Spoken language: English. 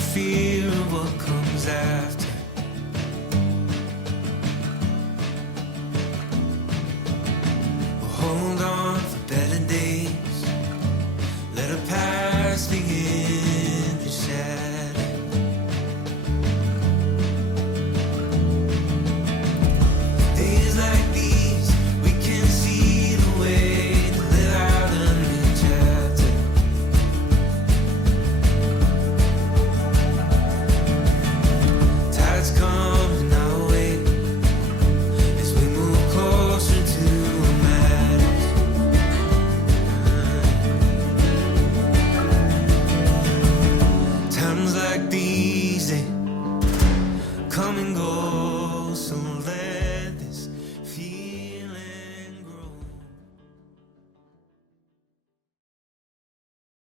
fear of what comes after. We'll hold on for better days. Let our past begin to shatter. Days like these, we can see the way to live out a new chapter. Tides coming our way as we move closer to what matters. Times like these, they come and go, so let